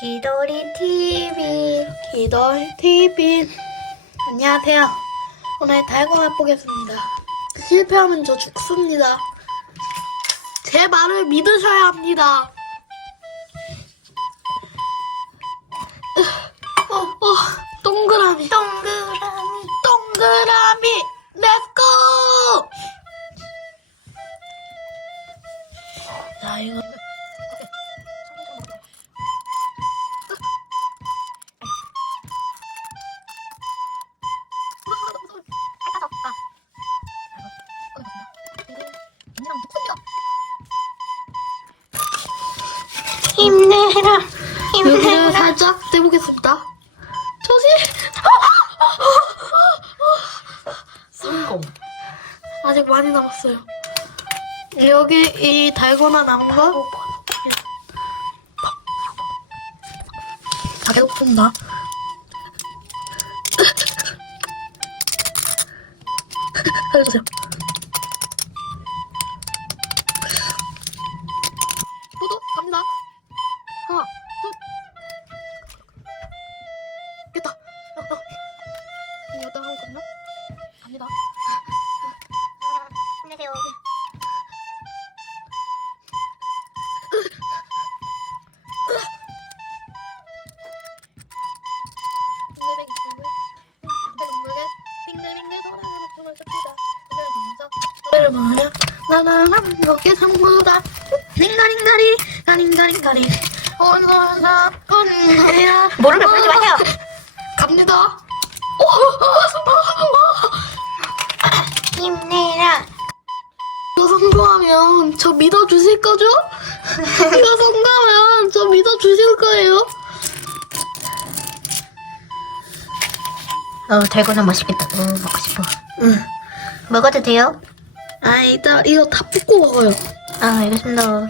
기돌이 TV 기돌 TV 안녕하세요. 오늘 달고나 보겠습니다. 실패하면 저 죽습니다. 제 말을 믿으셔야 합니다. 어, 어, 동그라미, 동그라미 동그라미, 렛츠고! 자, 이거. 힘내라 여기를 힘내라 살짝 떼보겠습니다. 조심! 성공. 아직 많이 남았어요. 여기 이 달고나 남은 거. 다 배고픈다. 살려주세요. 이거 하고 있거든요. 갑니다. 부르며 나나나 이렇게 상부다 링가링가리 가링가링가리 오늘사 오늘이야 모르면 부르지 마세요 갑니다 힘 성공하면 저 믿어주실 거죠? 이거 성공하면 저 믿어주실 거예요? 어 달고나 맛있겠다 어 먹고 싶어 응. 먹어도 돼요? 아 이따 이거 다 볶고 먹어요 아 알겠습니다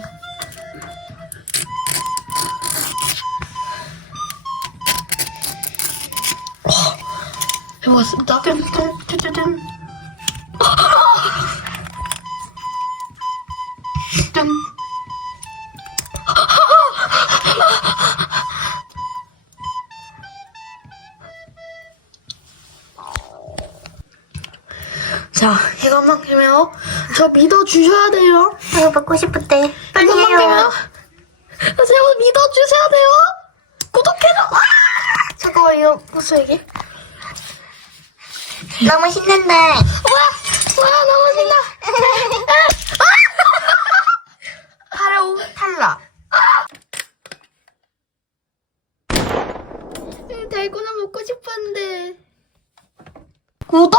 해보겠습니다 짠짠짠짠 짠. 자, 이것만큼요. 저 믿어주셔야 돼요. 이거 먹고 싶을 때 빨리 이것만큼요. 해요 제발 믿어주셔야 돼요. 구독해줘. 아! 잠깐만, 이거 무슨 얘기? 너무 신난다 와, 와, 너무 신나. 바로 탈락 달고나 먹고 싶었는데. 구독